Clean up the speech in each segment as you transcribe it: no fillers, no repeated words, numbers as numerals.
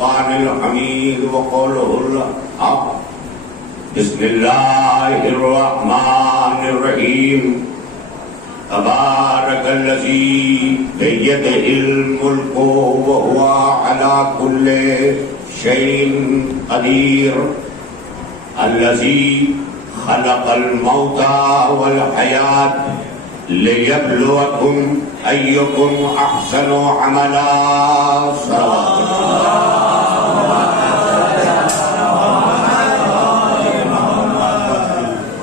الفرقان الحمید وقوله الحق بسم اللہ الرحمن الرحیم تبارک الذی بیدہ الملک وهو علی کل شیء قدیر الذی خلق الموت والحیات لیبلوکم ایکم احسن عملا.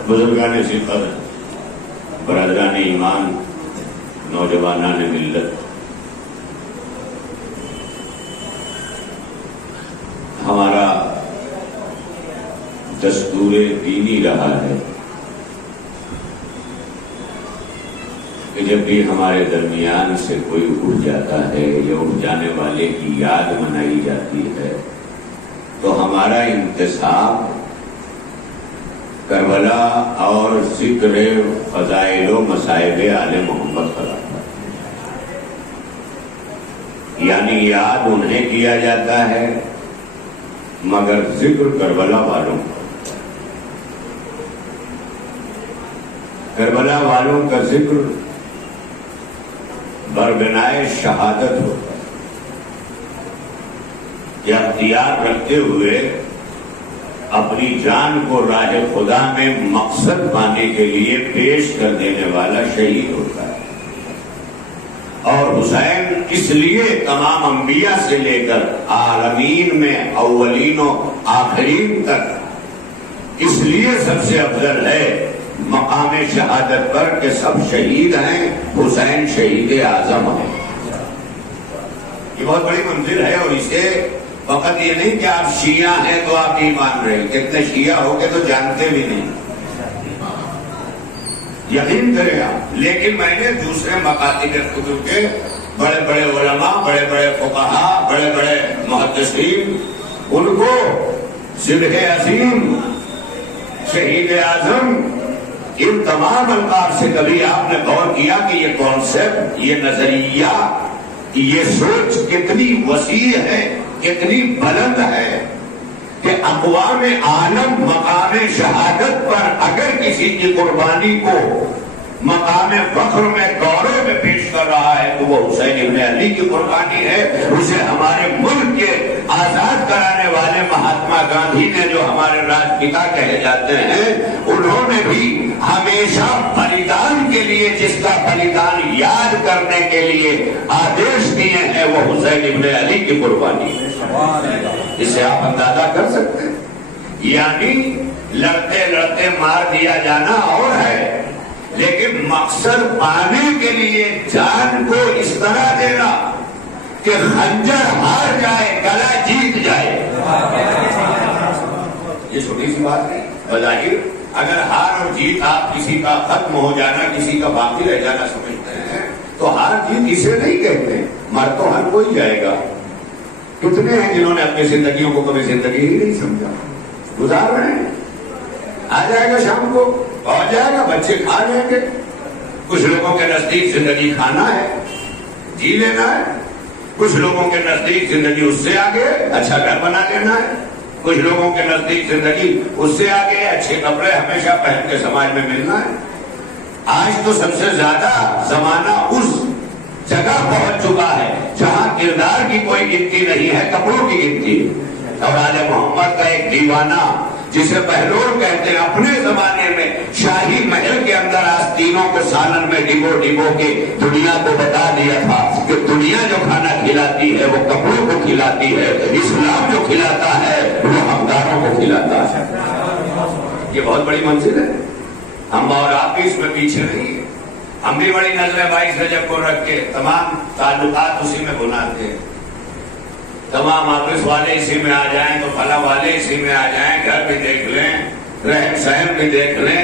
بزرگان صفت، برادران ایمان، نوجوانان ملت، ہمارا دستور دینی رہا ہے کہ جب بھی ہمارے درمیان سے کوئی اٹھ جاتا ہے یا اٹھ جانے والے کی یاد منائی جاتی ہے تو ہمارا انتصاب کربلا اور ذکر فضائل و مصائب آل محمد کراتا ہے. یعنی یاد انہیں کیا جاتا ہے مگر ذکر کربلا والوں کا. کربلا والوں کا ذکر بربنائے شہادت ہوتا ہے کہ اختیار رکھتے ہوئے اپنی جان کو راہ خدا میں مقصد پانے کے لیے پیش کر دینے والا شہید ہوتا ہے. اور حسین اس لیے تمام انبیاء سے لے کر عالمین میں اولین و آخرین تک اس لیے سب سے افضل ہے مقام شہادت پر کہ سب شہید ہیں، حسین شہید اعظم ہیں. یہ بہت بڑی منزل ہے. اور اسے فقط یہ نہیں کہ آپ شیعہ ہیں تو آپ نہیں مان رہے، کتنے شیعہ ہو کے تو جانتے بھی نہیں، یقین کریں آپ. لیکن میں نے دوسرے مکاتب کتب کے بڑے بڑے علماء، بڑے بڑے فقہاء، بڑے بڑے محدثین، ان کو صلح عظیم، شہید اعظم، ان تمام القاب سے کبھی آپ نے غور کیا کہ یہ کانسیپٹ، یہ نظریہ، یہ سوچ کتنی وسیع ہے، کتنی بلند ہے کہ اقوام عالم مقام شہادت پر اگر کسی کی قربانی کو مقام فخر میں گورو میں پیش کر رہا ہے تو وہ حسین ابن علی کی قربانی ہے. اسے ہمارے ملک کے آزاد کرانے والے مہاتما گاندھی نے، جو ہمارے راج پتا کہے جاتے ہیں، انہوں نے بھی ہمیشہ بلیدان کے لیے، جس کا بلیدان یاد کرنے کے لیے آدیش دیے ہیں، وہ حسین ابن علی کی قربانی ہے. اسے آپ اندازہ کر سکتے ہیں. یعنی لڑتے لڑتے مار دیا جانا اور ہے، لیکن مقصد پانے کے لیے جان کو اس طرح دینا کہ خنجر ہار جائے، گلا جیت جائے. یہ چھوٹی سی بات نہیں. بظاہر اگر ہار اور جیت آپ کسی کا ختم ہو جانا، کسی کا باقی رہ جانا سمجھتے ہیں تو ہار جیت اسے نہیں کہتے. مر تو ہر کوئی جائے گا. کتنے ہیں جنہوں نے اپنی زندگیوں کو کبھی زندگی ہی نہیں سمجھا، گزار رہے ہیں. آ جائے گا شام کو، پہنچ جائے گا، بچے کھا لیں گے. کچھ لوگوں کے نزدیک زندگی کھانا ہے، جی لینا ہے. کچھ لوگوں کے نزدیک زندگی اس سے آگے اچھا گھر بنا لینا ہے. کچھ لوگوں کے نزدیک زندگی اس سے آگے اچھے کپڑے ہمیشہ پہن کے سماج میں ملنا ہے. آج تو سب سے زیادہ زمانہ اس جگہ پہنچ چکا ہے جہاں کردار کی کوئی گنتی نہیں ہے، کپڑوں کی گنتی ہے. اور آل محمد کا ایک دیوانہ جسے بہلول کہتے ہیں، اپنے زمانے میں شاہی محل کے اندر آستینوں کے سالن میں ڈبو ڈبو کے دنیا کو بتا دیا تھا کہ دنیا جو کھانا کھلاتی ہے وہ کپڑوں کو کھلاتی ہے، اسلام جو کھلاتا ہے وہ حقداروں کو کھلاتا ہے. یہ بہت بڑی منزل ہے. ہم اور آپ بھی اس میں پیچھے نہیں ہیں. ہم بھی بڑی نظر 22 رجب کو رکھ کے تمام تعلقات اسی میں بناتے ہیں. تمام آفس والے اسی میں آ جائیں تو فلاں والے اسی میں آ جائیں، گھر بھی دیکھ لیں، رہن سہن بھی دیکھ لیں.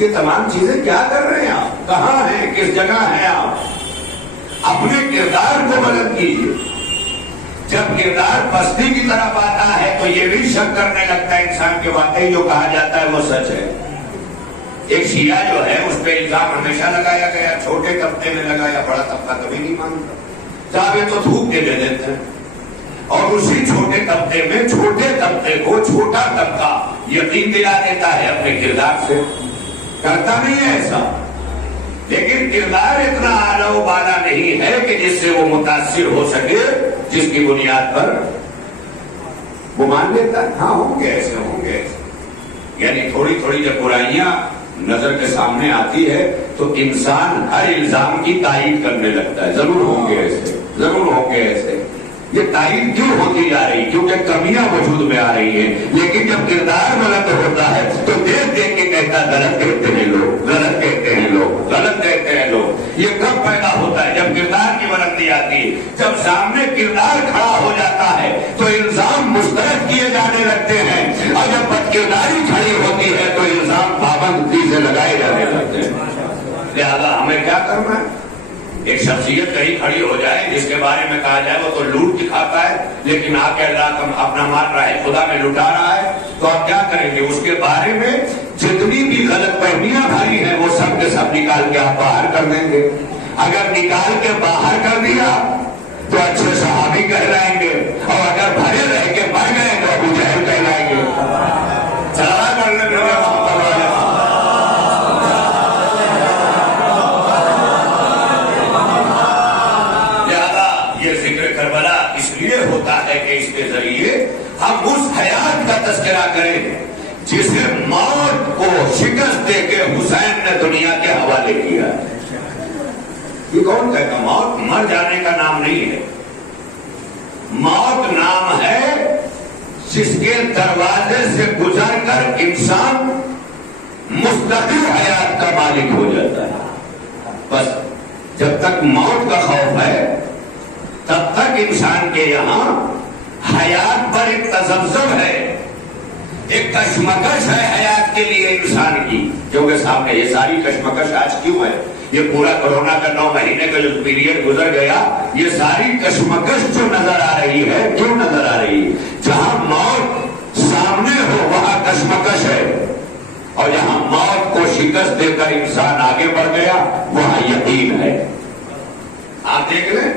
یہ تمام چیزیں کیا کر رہے ہیں آپ؟ کہاں ہیں؟ کس جگہ ہیں آپ؟ اپنے کردار کو بلند کیجیے. جب کردار پستی کی طرف آتا ہے تو یہ بھی شک کرنے لگتا ہے انسان کے واقعی جو کہا جاتا ہے وہ سچ ہے. ایک شیعہ جو ہے اس پہ الزام ہمیشہ لگایا گیا، چھوٹے طبقے نے لگایا، بڑا طبقہ کبھی نہیں مانتا. چاہے تو تھوک کے دے دیتے ہیں. اور اسی چھوٹے طبقے میں چھوٹے طبقے کو چھوٹا طبقہ یقین دلا دیتا ہے اپنے کردار سے. کرتا نہیں ہے ایسا، لیکن کردار اتنا اعلیٰ و بالا نہیں ہے کہ جس سے وہ متاثر ہو سکے، جس کی بنیاد پر وہ مان لیتا ہے ہاں ہوں گے ایسے، ہوں گے ایسے. یعنی تھوڑی تھوڑی جب برائیاں نظر کے سامنے آتی ہے تو انسان ہر الزام کی تائید کرنے لگتا ہے، ضرور ہوں گے ایسے، ضرور ہوں گے ایسے. یہ تائید کیوں ہوتی جا رہی؟ کیونکہ کمیاں وجود میں آ رہی ہیں. لیکن جب کردار غلط ہوتا ہے تو دیکھ دیکھ کے کہتا ہے غلط کہتے ہیں لوگ، غلط کہتے ہیں لوگ، غلط کہتے ہیں لوگ. یہ کب پیدا ہوتا ہے؟ جب کردار کی بلندی آتی ہے. جب سامنے کردار کھڑا ہو جاتا ہے تو الزام مسترد کیے جانے لگتے ہیں، اور جب بد کرداری کھڑی ہوتی ہے تو الزام پابندی سے لگائے جانے لگتے ہیں. لہذا ہمیں کیا کرنا ہے؟ ایک شخصیت کہیں کھڑی ہو جائے جس کے بارے میں کہا جائے وہ تو لوٹ دکھاتا ہے، لیکن آ کے اللہ کا اپنا مار رہا ہے، خدا میں لٹا رہا ہے، تو آپ کیا کریں گے؟ اس کے بارے میں جتنی بھی غلط فہمیاں بھری ہیں وہ سب کے سب نکال کے آپ باہر کر دیں گے. اگر نکال کے باہر کر دیا تو اچھے صحابی کہلائیں گے، اور اگر بھرے رہ کے مر گئے تو ابو جہل کہلائیں گے. چلا کرنے میں ہوتا ہے کہ اس کے ذریعے ہم اس حیات کا تذکرہ کریں جسے موت کو شکست دے کے حسین نے دنیا کے حوالے کیا. یہ کون کہتا؟ موت مر جانے کا نام نہیں ہے. موت نام ہے جس کے دروازے سے گزر کر انسان مستقل حیات کا مالک ہو جاتا ہے. بس جب تک موت کا خوف ہے تب تک انسان کے یہاں حیات پر ایک تذبذب ہے، ایک کشمکش ہے حیات کے لیے انسان کی. کیونکہ سامنے یہ ساری کشمکش آج کیوں ہے؟ یہ پورا کورونا کا 9 مہینے کا جو پیریڈ گزر گیا، یہ ساری کشمکش جو نظر آ رہی ہے کیوں نظر آ رہی ہے؟ جہاں موت سامنے ہو وہاں کشمکش ہے، اور جہاں موت کو شکست دے کر انسان آگے بڑھ گیا وہاں یقین ہے. آپ دیکھ لیں،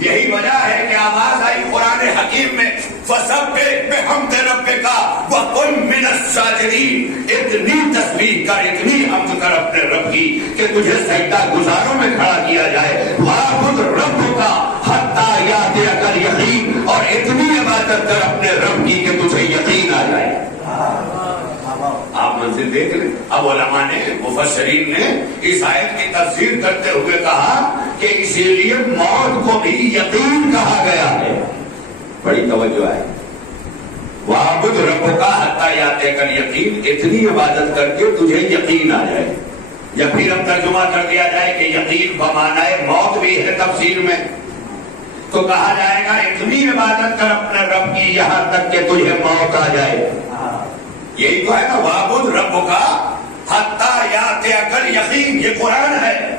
یہی وجہ ہے کہ آواز آئی قرآن حکیم میں فَسَبِّحْ بِحَمْدِ رَبِّكَ وَكُن مِّنَ السَّاجِدِينَ. اتنی تسبیح کر، اتنی حمد کر اپنے رب کی کہ تجھے سجدہ گزاروں میں کھڑا کیا جائے. وَاعْبُدْ رَبَّكَ حَتَّىٰ يَأْتِيَكَ الْيَقِينُ. اور اتنی عبادت کر اپنے رب کی کہ تجھے یقین آ جائے. آپ منزل دیکھ لیں. اب علماء نے، مفسرین نے اس آیت کی تفسیر کرتے ہوئے کہا کہ اسی لیے موت کو بھی یقین کہا گیا ہے. بڑی توجہ ہے. وَاعْبُدْ رَبَّكَ حَتَّىٰ يَأْتِيَكَ الْيَقِينُ. اتنی عبادت کر کے تجھے یقین آ جائے. یا پھر اب ترجمہ کر دیا جائے کہ یقین بمعنی موت بھی ہے تفسیر میں، تو کہا جائے گا اتنی عبادت کر اپنے رب کی یہاں تک کہ تجھے موت آ جائے. یہی تو ہے نا، وَاعْبُدْ رَبَّكَ حَتَّىٰ يَأْتِيَكَ الْيَقِينُ. یہ قرآن ہے.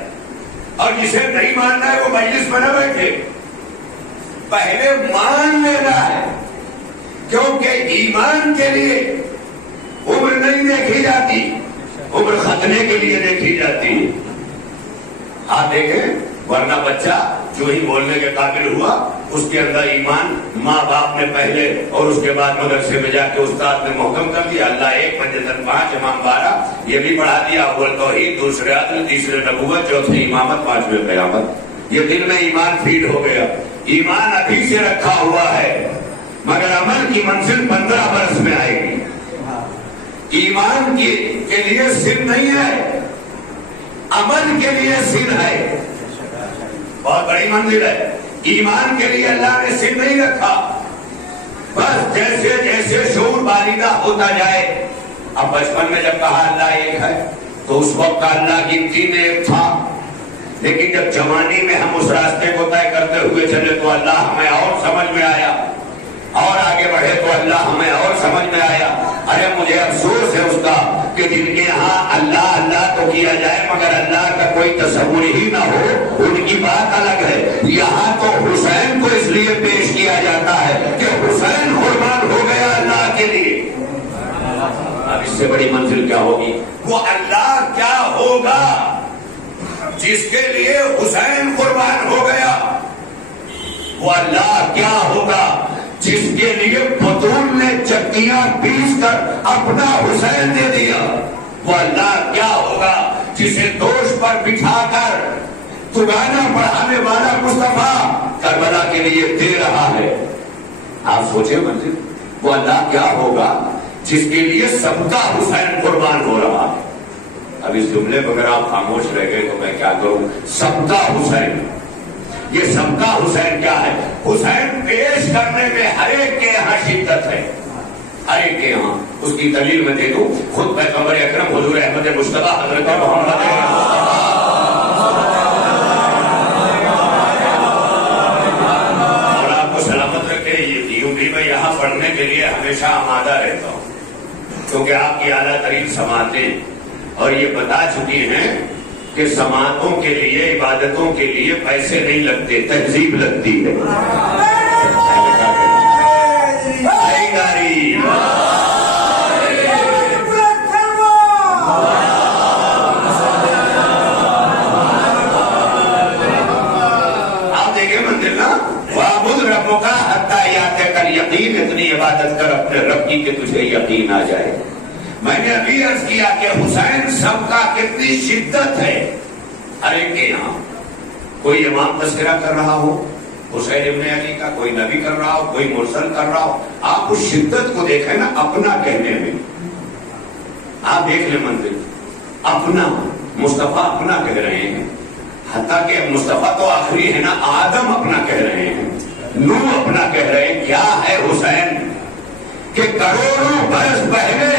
اور جسے نہیں ماننا ہے وہ مجلس میں نہ بیٹھے، پہلے مان لینا ہے. کیونکہ ایمان کے لیے عمر نہیں دیکھی جاتی، عمر ختنے کے لیے دیکھی جاتی ہے. آپ دیکھیں، ورنہ بچہ جو ہی بولنے کے قابل ہوا اس کے اندر ایمان ماں باپ نے پہلے اور اس کے بعد مدرسے میں جا کے استاد نے محکم کر دیا. اللہ 1 پنجتن 5 امام 12 یہ بھی پڑھا دیا. اول توحید، دوسرے عدل، تیسرے نبوت، چوتھے امامت، 5ویں قیامت. یہ دل میں ایمان فیڈ ہو گیا. ایمان ابھی سے رکھا ہوا ہے مگر عمل کی منزل 15 برس میں آئے گی. ایمان کے لیے سن نہیں ہے، عمل کے لیے سن ہے. بہت بڑی منزل ہے. ایمان کے لیے اللہ نے سن نہیں رکھا. بس جیسے جیسے شعور بالیدہ ہوتا جائے. اب بچپن میں جب کہا اللہ ایک ہے تو اس وقت کا اللہ گنتی میں ایک تھا، لیکن جب جوانی میں ہم اس راستے کو طے کرتے ہوئے چلے تو اللہ ہمیں اور سمجھ میں آیا، اور آگے بڑھے تو اللہ ہمیں اور سمجھ میں آیا. ارے مجھے افسوس ہے اس کا کہ جن کے یہاں اللہ اللہ تو کیا جائے مگر اللہ کا کوئی تصور ہی نہ ہو، ان کی بات الگ ہے. یہاں تو حسین کو اس لیے پیش کیا جاتا ہے کہ حسین قربان ہو گیا اللہ کے لیے. اب اس سے بڑی منزل کیا ہوگی؟ وہ اللہ کیا ہوگا جس کے لیے حسین قربان ہو گیا؟ وہ اللہ کیا ہوگا جس کے لیے بطول نے چکیاں پیس کر اپنا حسین دے دیا، وہ اللہ کیا ہوگا جسے دوش پر بٹھا کر تگانا پڑھانے والا مصطفیٰ کربلا کے لیے دے رہا ہے؟ آپ سوچیں منزل، وہ اللہ کیا ہوگا جس کے لیے سب کا حسین قربان ہو رہا ہے؟ اب اس جملے پر اگر آپ خاموش رہ گئے تو میں کیا کروں؟ سب کا حسین، یہ سب کا حسین کیا ہے؟ حسین پیش کرنے میں ہر ایک کے یہاں شدت ہے، ہر ایک کے یہاں۔ اس کی دلیل میں دے دوں، خود پیغمبر اکرم حضور احمد مصطفیٰ حضرت محمد اور آپ کو سلامت رکھے، یوں بھی میں یہاں پڑھنے کے لیے ہمیشہ آمادہ رہتا ہوں، کیونکہ آپ کی اعلیٰ ترین سماعتیں اور یہ بتا چکی ہیں کہ سماعتوں کے لیے، عبادتوں کے لیے پیسے نہیں لگتے، تہذیب لگتی ہے۔ آپ دیکھیں مندر نا، وَاعْبُدْ رَبَّكَ حَتَّىٰ يَأْتِيَكَ الْيَقِينُ، اتنی عبادت کر اپنے رب کی کہ تجھے یقین آ جائے۔ میں نے ابھی عرض کیا کہ حسین سب کا کتنی شدت ہے، ہر ایک کے یہاں۔ کوئی امام تذکرہ کر رہا ہو حسین ابن علی کا، کوئی نبی کر رہا ہو، کوئی مرسل کر رہا ہو، آپ اس شدت کو دیکھیں نا اپنا کہنے میں۔ آپ دیکھ لیں منزل، اپنا مصطفیٰ اپنا کہہ رہے ہیں، حتیٰ کہ مصطفیٰ تو آخری ہے نا، آدم اپنا کہہ رہے ہیں، نوح اپنا کہہ رہے ہیں۔ کیا ہے حسین کہ کروڑوں برس پہلے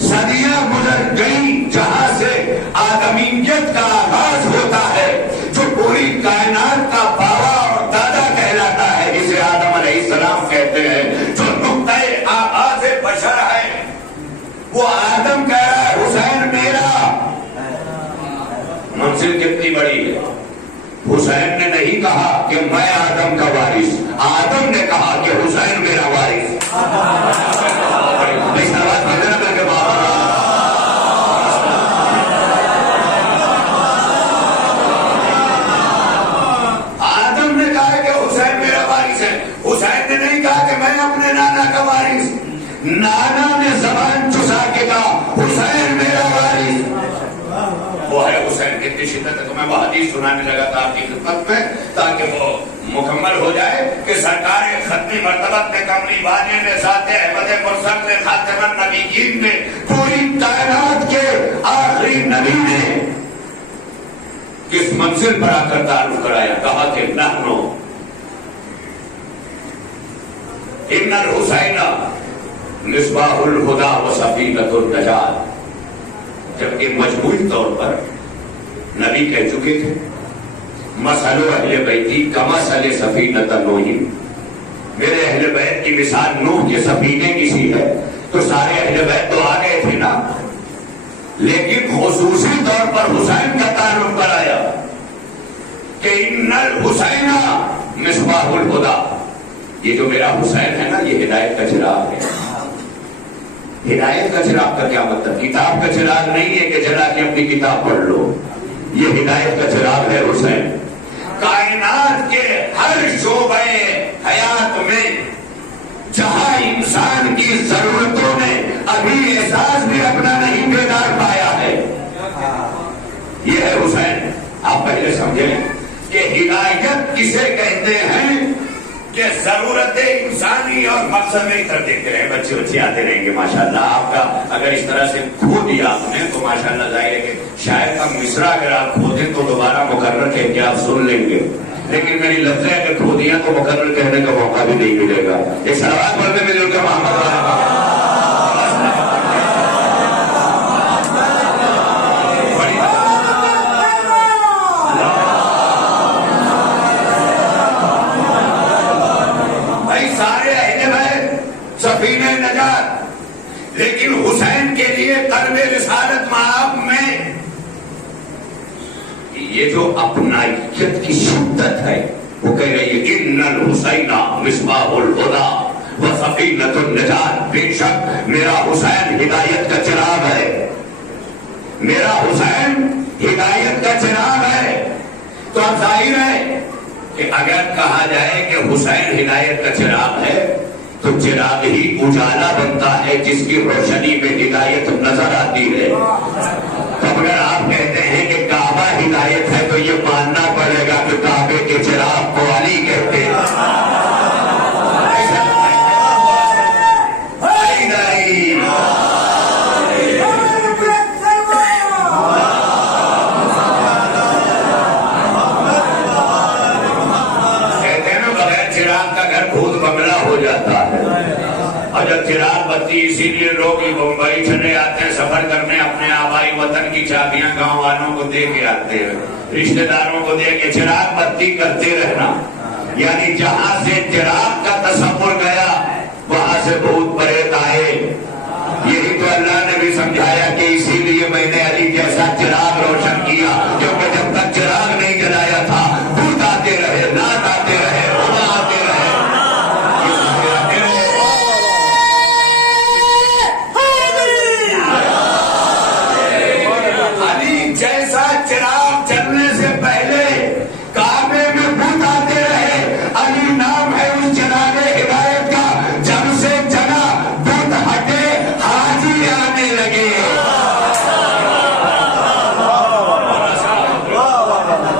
صدیاں گزر گئی جہاں سے آدمیت کا آغاز ہوتا ہے، جو پوری کائنات کا بابا اور دادا کہلاتا ہے، جسے آدم علیہ السلام کہتے ہیں، جو نقطۂ آغاز بشر ہے، وہ آدم کہہ رہا ہے حسین میرا۔ منزل کتنی بڑی ہے، حسین نے نہیں کہا کہ میں آدم کا وارث، آدم نے کہا کہ حسین میرا وارث۔ آدم نے کہا کہ حسین میرا وارث ہے، حسین نے نہیں کہا کہ میں اپنے نانا کا وارث، نانا نے زبان چسا کے کہا حسین میرا وارث۔ وہ ہے حسین کتنی شدت ہے۔ تو میں وہ حدیث سنانے لگا تھا آپ کی خدمت میں تاکہ وہ مکمل ہو جائے کہ سرکار ختمی مرتبت نے کملی واجے نے ذات احمد مرسل نے خاتم النبیین نے پوری کائنات کے آخری نبی نے کس منزل پر آ کر تعارف کرایا، کہا کہ نحنو ان الحسین مصباح الہدی و سفینۃ النجات۔ جبکہ مجموعی طور پر نبی کہہ چکے تھے مثل اہل بیتی کمثل سفینۃ نوح، میرے اہل بیت کی مثال نوح کے سفینے کی سی ہے۔ تو سارے اہل بیت تو آ گئے تھے نا، لیکن خصوصی طور پر حسین کا تعارف کرایا کہ ان الحسین مصباح الہدی، یہ جو میرا حسین ہے نا یہ ہدایت کا چراغ ہے۔ ہدایت کا چراغ کا کیا مطلب؟ کتاب کا چراغ نہیں ہے کہ جلا کے اپنی کتاب پڑھ لو، یہ ہدایت کا چراغ ہے حسین۔ کائنات کے ہر شعبہ حیات میں جہاں انسان کی ضرورتوں نے ابھی احساس بھی اپنا نہیں بیدار پایا ہے، یہ ہے حسین۔ آپ پہلے سمجھیں کہ ہدایت کسے کہتے ہیں کہ ضرورت انسانی اور مقصد میں ادھر دیکھتے رہے، بچے بچے آتے رہیں گے ماشاءاللہ۔ آپ کا اگر اس طرح سے کھو دیا آپ نے تو ماشاءاللہ ظاہر ہے کہ شاید کا مصرع اگر آپ کھو دیں تو دوبارہ مقرر کہہ کے آپ سن لیں گے، لیکن میری لفظیں اگر کھو دیا تو مقرر کہنے کا موقع بھی نہیں ملے گا۔ ایک صلوات پڑھنے میں ضرور محمد سفینہ نجات، لیکن حسین کے لیے قلب رسالت مآب میں یہ جو اپنائیت کی شدت ہے وہ کہہ رہی ہے ان الحسین مصباح الہدی و سفینۃ النجات، بے شک میرا حسین ہدایت کا چراغ ہے، میرا حسین ہدایت کا چراغ ہے۔ تو اب ظاہر ہے کہ کہ اگر کہا جائے کہ حسین ہدایت کا چراغ ہے تو چراغ ہی اجالا بنتا ہے جس کی روشنی میں ہدایت نظر آتی ہے. اب اگر آپ کہتے ہیں کہ کعبہ ہدایت ہے تو یہ ماننا پڑے گا کہ کعبے کے چراغ کو علی کہتے ہیں. اور جب چراغ بتی اسی لیے لوگ بمبئی چلے آتے ہیں سفر کرنے اپنے آبائی وطن کی چابیاں گاؤں والوں کو دے کے آتے ہیں رشتہ داروں کو دے کے چراغ بتی کرتے رہنا یعنی جہاں سے چراغ کا تصور گیا وہاں سے بھوت پریت آئے. یہی تو اللہ نے بھی سمجھایا کہ اسی لیے میں نے علی جیسا چراغ روشن کیا کیونکہ جب تک چراغ نہیں جلایا تھا بھوت آتے رہے نات آتے رہے خدا آتے رہے. جیسا چراغ چلنے سے پہلے کعبے میں بت آتے رہے علی نام ہے اس چراغ ہدایت کا. جب سے چلا بت ہٹے حاجی آنے لگے.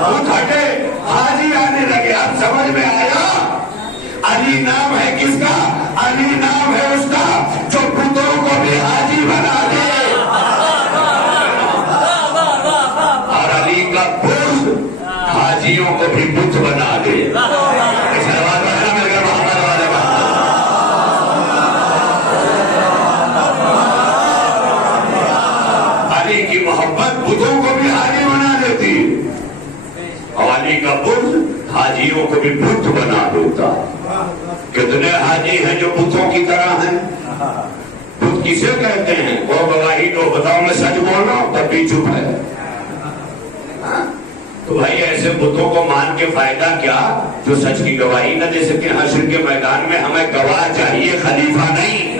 بت ہٹے حاجی آنے لگے. اب سمجھ میں آیا علی نام ہے کس کا؟ علی نام ہے اس کا جو بتوں کو بھی حاجی بنا دے. حاجیوں کو بھی بت بنا دے. علی کی محبت بتوں کو بھی حاجی بنا دیتی اور علی کا بت حاجیوں کو بھی بت بنا دیتا. کتنے حاجی ہیں جو بتوں کی طرح ہیں؟ بت کسے کہتے ہیں؟ وہ گواہی تو بتاؤ میں سچ بول رہا ہوں تب بھی چپ ہے. تو بھائی ایسے بتوں کو مان کے فائدہ کیا جو سچ کی گواہی نہ دے سکے. حشر کے میدان میں ہمیں گواہ چاہیے خلیفہ نہیں.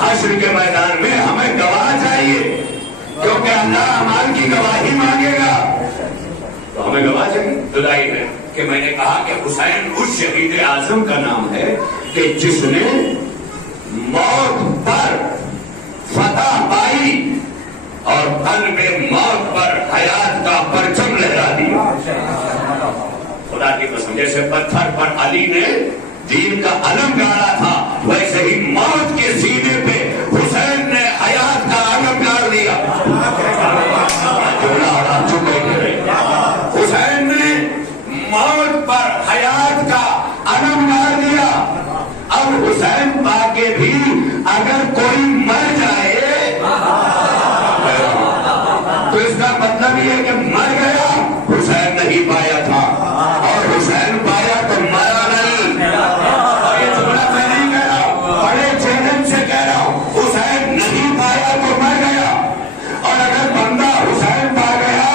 حشر کے میدان میں ہمیں گواہ چاہیے کیونکہ اللہ اعمال کی گواہی مانگے گا تو ہمیں گواہ چاہیے. جدائی ہے کہ میں نے کہا کہ حسین اس شہید اعظم کا نام ہے کہ جس نے موت پر فتح پائی اور قلب موت پر حیات کا پرچم لہرا دیا. خدا کی قسم جیسے پتھر پر علی نے دین کا علم گاڑا تھا ویسے ہی موت کے سینے پہ حسین نے حیات کا علم گاڑ دیا. حسین نے موت پر حیات کا علم گاڑ دیا. اب حسین پاکے بھی اگر کوئی مر جائے تو اس کا مطلب یہ کہ مر گیا حسین نہیں پایا تھا اور حسین پایا تو مرا نہیں. اور یہ جملہ میں نہیں کہہ رہا ہوں بڑے چیلنج سے کہہ رہا ہوں حسین نہیں پایا تو مر گیا. اور اگر بندہ حسین پا گیا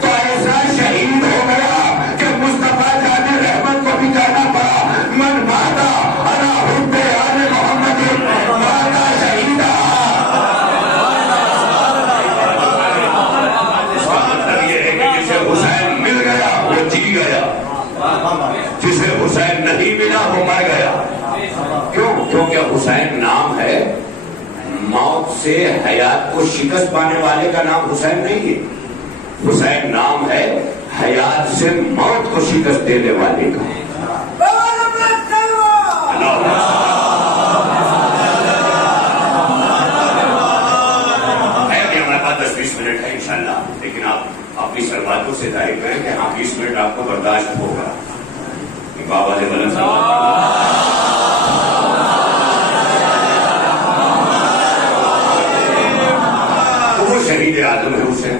تو ایسا شہید ہو گیا کہ مصطفیٰ جان رحمت کو بھی کہنا پڑا من ماتا علی حب آل محمد ماتا شہیدہ. حسین مل گیا وہ جی گیا جسے حسین نہیں ملا وہ مر گیا. کیوں؟ کیونکہ حسین نام ہے موت سے حیات کو شکست پانے والے کا نام حسین نہیں ہے. حسین نام ہے حیات سے موت کو شکست دینے والے کا. ہمارے پاس 10-20 منٹ ہے انشاءاللہ لیکن آپ اپنی سلواتوں سے ظاہر کریں کہ ہاں 20 منٹ آپ کو برداشت ہوگا. بابا نے بلند وہ شہید اعظم ہے حسین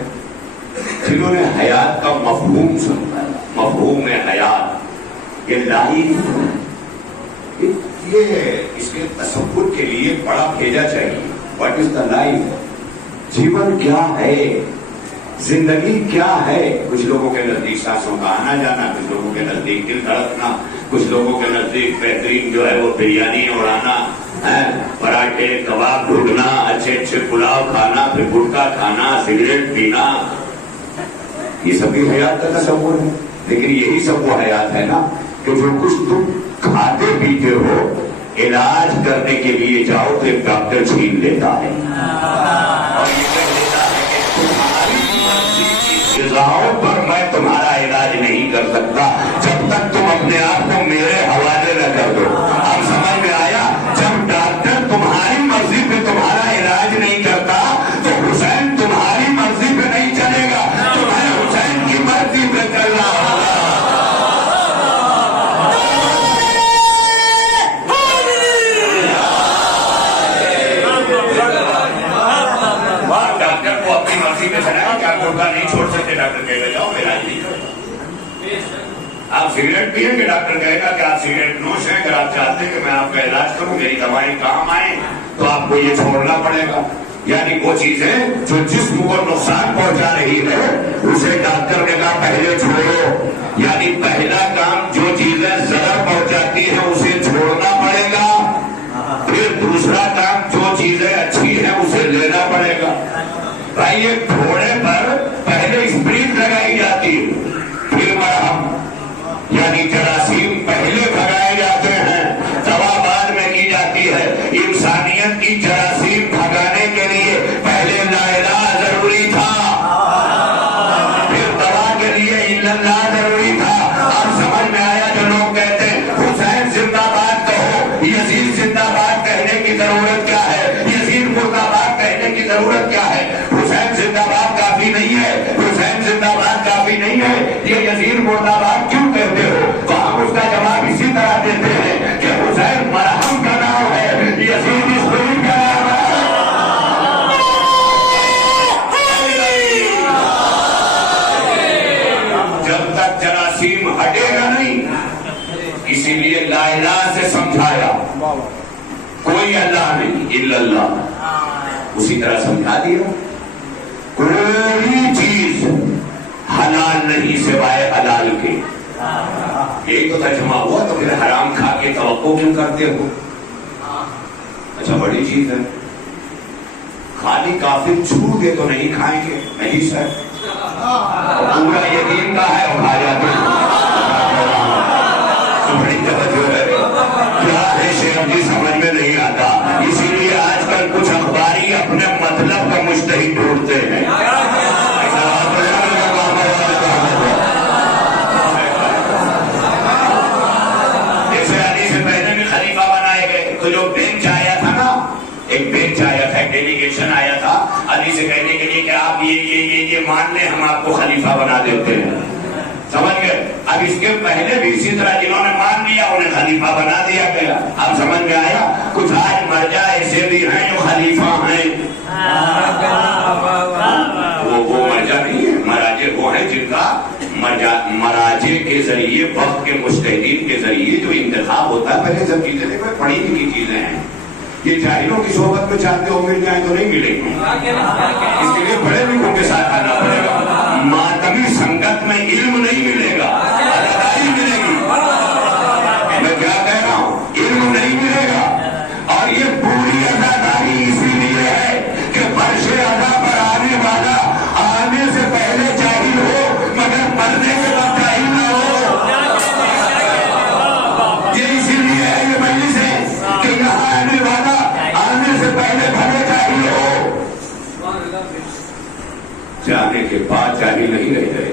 جنہوں نے حیات کا مفہوم سمجھا. مفہوم حیات یہ لائف یہ اس کے تصور کے لیے بڑا بھیجا چاہیے. What is the life? جیون کیا ہے؟ زندگی کیا ہے؟ کچھ لوگوں کے نزدیک سانسوں کا آنا جانا, کچھ لوگوں کے نزدیک دل دھڑکنا, کچھ لوگوں کے نزدیک بہترین جو ہے وہ بریانی اڑانا, پراٹھے کباب ڈھونڈنا, اچھے اچھے پلاؤ کھانا, پھر گٹکا کھانا, سگریٹ پینا. یہ سب بھی حیات کا تصور ہے. لیکن یہی سب وہ حیات ہے نا کہ جو کچھ تم کھاتے پیتے ہو علاج کرنے کے لیے جاؤ تو ایک ڈاکٹر چھین لیتا ہے اور یہ کہہ دیتا ہے کہ تمہاری مرضی کی غذاؤں پر میں تمہارا علاج نہیں کر سکتا جب تک تم اپنے آپ کو میرے حوالے نہ کر دو. اب سمجھ میں آیا؟ جب ڈاکٹر تمہاری مرضی پہ تمہارا علاج نہیں کرتا تو حسین تمہاری مرضی پہ نہیں چلے گا, تمہیں حسین کی مرضی پہ چلنا ہوگا. ڈاکٹر کو اپنی مرضی پہ چلایا کہ آپ گٹکا نہیں چھوڑ سکتے, ڈاکٹر کہے گا جاؤ علاج نہیں کرو. آپ سگریٹ پیئیں گے, ڈاکٹر کہے گا کہ آپ سگریٹ نوش ہیں, اگر آپ چاہتے ہیں کہ میں آپ کا علاج کروں, میری دوائیں کام آئیں, تو آپ کو یہ چھوڑنا پڑے گا. یعنی وہ چیزیں جو جسم کو نقصان پہنچا رہی ہے اسے ڈاکٹر نے کہا پہلے چھوڑو. یعنی پہلا کام جو چیزیں ضرر پہنچاتی ہیں اسے چھوڑنا پڑے گا, پھر دوسرا کام جو چیزیں اچھی ہیں اسے لینا پڑے گا. بھائی یہ گھوڑے پر پہلے اسپرنٹ لگائی جاتی ہے, پھر مرہم یعنی جراثیم پہلے بھگائے جاتے ہیں, دوا بعد میں کی جاتی ہے. انسانیت کی جراثیم بھگانے کے لیے پہلے لا الہ ضروری تھا, پھر دوا کے لیے الا اللہ ضروری تھا. اب سمجھ میں آیا جو لوگ کہتے ہیں حسین زندہ باد کہو, یزید زندہ باد کہنے کی ضرورت کیا ہے, یزید مردہ باد کہنے کی ضرورت کیا ہے, حسین زندہ باد کافی نہیں ہے, حسین زندہ باد کافی نہیں ہے, یہ یزید مردہ باد کیوں کہتے ہو؟ تو ہم اس کا جواب اسی طرح دیتے ہیں کہ حسین مرہم کا نام ہے, یزید اسپرنٹ کا نام ہے. جب تک جراثیم ہٹے گا نہیں, اسی لیے لا الہ سے سمجھایا کوئی اللہ نہیں الا اللہ, اسی طرح سمجھا دیا کوئی چیز حلال نہیں سوائے حلال کے. یہی تو ترجمہ ہوا, تو پھر حرام کھا کے توقع کیوں کرتے ہو؟ اچھا بڑی چیز ہے, خالی کافر چھو دے تو نہیں کھائیں گے, نہیں سر, پورا یقین کا ہے اور کھا جاتے ہیں. بڑی توجہ ہے, کیا ہے شیخ جی سمجھ میں نہیں آتا. اسی لیے آج کل کچھ اخباری اپنے مطلب کا مشتہی ڈھونڈتے ہیں. جیسے علی سے پہلے بھی خلیفہ بنائے گئے, تو جو بینچ آیا تھا نا, ایک بینچ آیا تھا, ایک ڈیلیگیشن آیا تھا علی سے کہنے کے لیے کہ آپ یہ مان لیں, ہم آپ کو خلیفہ بنا دیتے ہیں. سمجھ گئے؟ اب اس کے پہلے بھی اسی طرح جنہوں نے مان لیا انہیں خلیفہ بنا دیا گیا. اب سمجھ میں آیا؟ کچھ آج مرجع ایسے بھی ہیں جو خلیفہ ہیں, وہ مرجع نہیں ہے, مراجع وہ ہیں جن کا مراجع کے ذریعے وقت کے مجتہدین کے ذریعے جو انتخاب ہوتا ہے. پہلے سب چیزیں دیکھو پڑھی لکھی چیزیں ہیں, یہ جاہلوں کی صحبت میں چاہتے ہو مل جائیں تو نہیں ملیں گے, اس کے لیے بڑے لوگوں کے ساتھ آنا پڑے گا. ماتمی سنگت میں علم نہیں ملے گا, اداکاری ملے گی. میں کیا کہہ رہا ہوں, علم نہیں ملے گا. اور یہ پوری اداکاری اسی لیے ہے کہ فرش ادا پر آنے والا آنے سے پہلے جاہل ہو مگر پڑھنے کے بعد جاہل نہ ہو. یہ اسی لیے ہے یہ مجلس ہے کہ یہاں آنے والا آنے سے پہلے بھلے جاہل ہو, جانے کے بعد جاہل نہیں رہ گئے.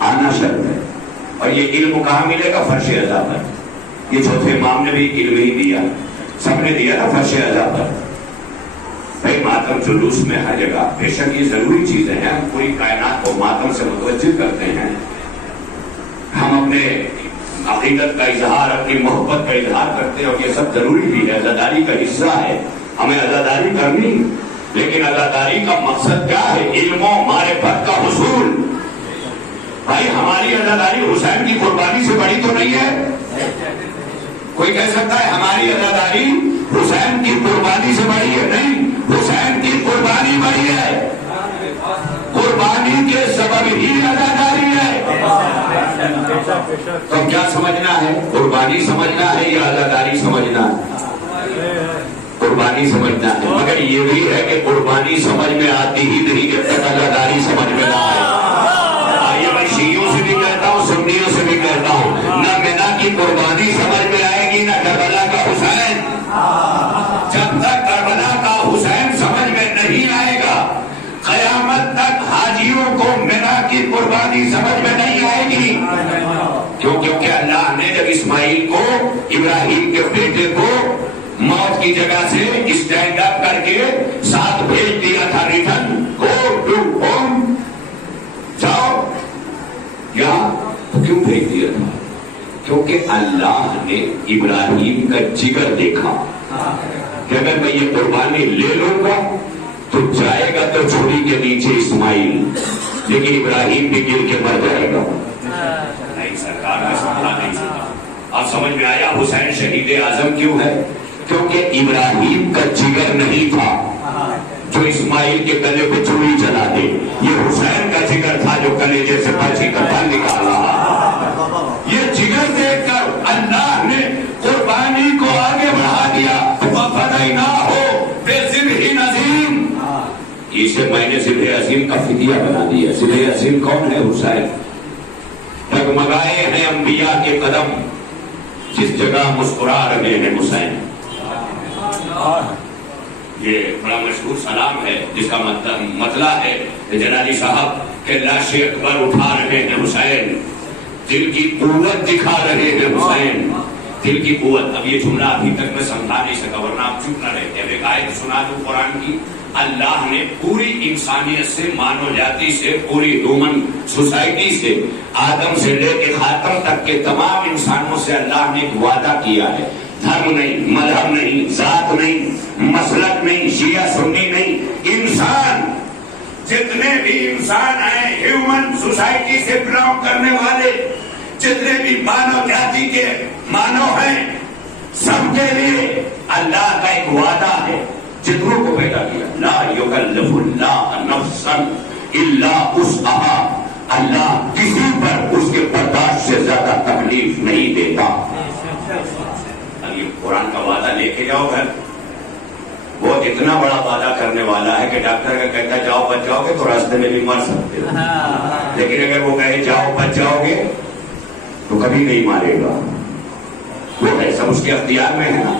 آنا شرط ہے. اور یہ علم کہاں ملے گا؟ فرش ادا پر. یہ چوتھے امام نے بھی علم ہی دیا, سب نے دیا نا فرش ادا پر. بھائی ماتم جلوس میں ہر جگہ بے شک یہ ضروری چیزیں ہیں, ہم پوری کائنات کو ماتم سے متوجہ کرتے ہیں. ہم اپنے عقیدت کا اظہار, اپنی محبت کا اظہار کرتے ہیں, اور یہ سب ضروری بھی ہے, عزاداری کا حصہ ہے, ہمیں عزاداری کرنی. لیکن عزاداری کا مقصد کیا ہے؟ علم و معرفت کا حصول. بھائی ہماری عزاداری حسین کی قربانی سے بڑی تو نہیں ہے. کوئی کہہ سکتا ہے ہماری عزاداری حسین کی قربانی سے بڑی ہے؟ نہیں, حسین کی قربانی بڑی ہے. قربانی کے سبب ہی عزاداری ہے. تو کیا سمجھنا ہے, قربانی سمجھنا ہے یا عزاداری سمجھنا ہے؟ قربانی سمجھنا ہے. مگر یہ بھی ہے کہ قربانی سمجھ میں آتی ہی نہیں جب تک عزاداری سمجھ میں نہ آئے. شیعوں سے بھی کہتا ہوں، سنیوں سے بھی کہتا ہوں، نہ مینا کی قربانی سمجھ میں آئے گی نہ کربلا کا حسین۔ جب تک کربلا کا حسین سمجھ میں نہیں آئے گا، قیامت تک حاجیوں کو مینا کی قربانی سمجھ میں نہیں آئے گی۔ کیونکہ اللہ نے جب اسماعیل کو، ابراہیم کے بیٹے کو موت کی جگہ سے اسٹینڈ اپ کر کے ساتھ بھیج دیا تھا، ریٹرن گو ٹو ہوم، جاؤ، یہاں تو کیوں بھیج دیا تھا؟ کیونکہ اللہ نے ابراہیم کا جگر دیکھا کہ اگر میں یہ قربانی لے لوں گا تو جائے گا تو چھری کے نیچے اسماعیل، لیکن ابراہیم بھی گر کے مر جائے گا۔ نہیں، سرکار نے سمجھا نہیں سکتا۔ اب سمجھ میں آیا حسین شہید اعظم کیوں ہے؟ کیونکہ ابراہیم کا جگر نہیں تھا جو اسماعیل کے گلے پہ چھری چلا دے، یہ حسین کا جگر تھا جو کلیجے سے پھنسی کا پھل نکال رہا۔ یہ جگر دیکھ کر اللہ نے قربانی کو آگے بڑھا دیا، وَفَدَيْنَاهُ بِذِبْحٍ عَظِيمٍ۔ اسے میں نے ذبح عظیم کا فدیہ بنا دیا۔ ذبح عظیم کون ہے؟ حسین۔ ڈگمگائے ہیں انبیاء کے قدم، جس جگہ مسکرا رہے ہیں حسین۔ یہ بڑا مشہور سلام ہے جس کا مطلب ہے جلالی صاحب کہ لاش اکبر اٹھا رہے ہیں حسین، دل کی قوت دکھا رہے ہیں حسین، دل کی قوت۔ اب یہ جملہ ابھی تک میں سمجھا نہیں سکا، ورنہ آپ چپ نہ رہتے۔ ایک آیت سنا دوں قرآن کی، اللہ نے پوری انسانیت سے، مانو جاتی سے، پوری ہیومن سوسائٹی سے، آدم سے لے کے خاتم تک کے تمام انسانوں سے اللہ نے ایک وعدہ کیا ہے۔ دھرم نہیں، مذہب نہیں، ذات نہیں، مسلک نہیں، شیعہ سنی نہیں، انسان، جتنے بھی انسان ہیں، ہیومن سوسائٹی سے بلانگ کرنے والے، جتنے بھی مانو جاتی کے مانو ہیں، سب کے لیے اللہ کا ایک وعدہ ہے۔ جتنوں کو پیدا کیا، لا یکلف اللہ نفسا الا وسعها، اللہ کسی پر اس کے برداشت سے زیادہ تکلیف نہیں دیتا۔ یہ قرآن کا وعدہ لے کے جاؤ گھر، وہ اتنا بڑا وعدہ کرنے والا ہے کہ ڈاکٹر کا کہتا ہے جاؤ بچ جاؤ گے تو راستے میں بھی مر سکتے ہو، لیکن اگر وہ کہے جاؤ بچ جاؤ گے تو کبھی نہیں مارے گا، وہ ہے سب اس کے اختیار میں ہے نا۔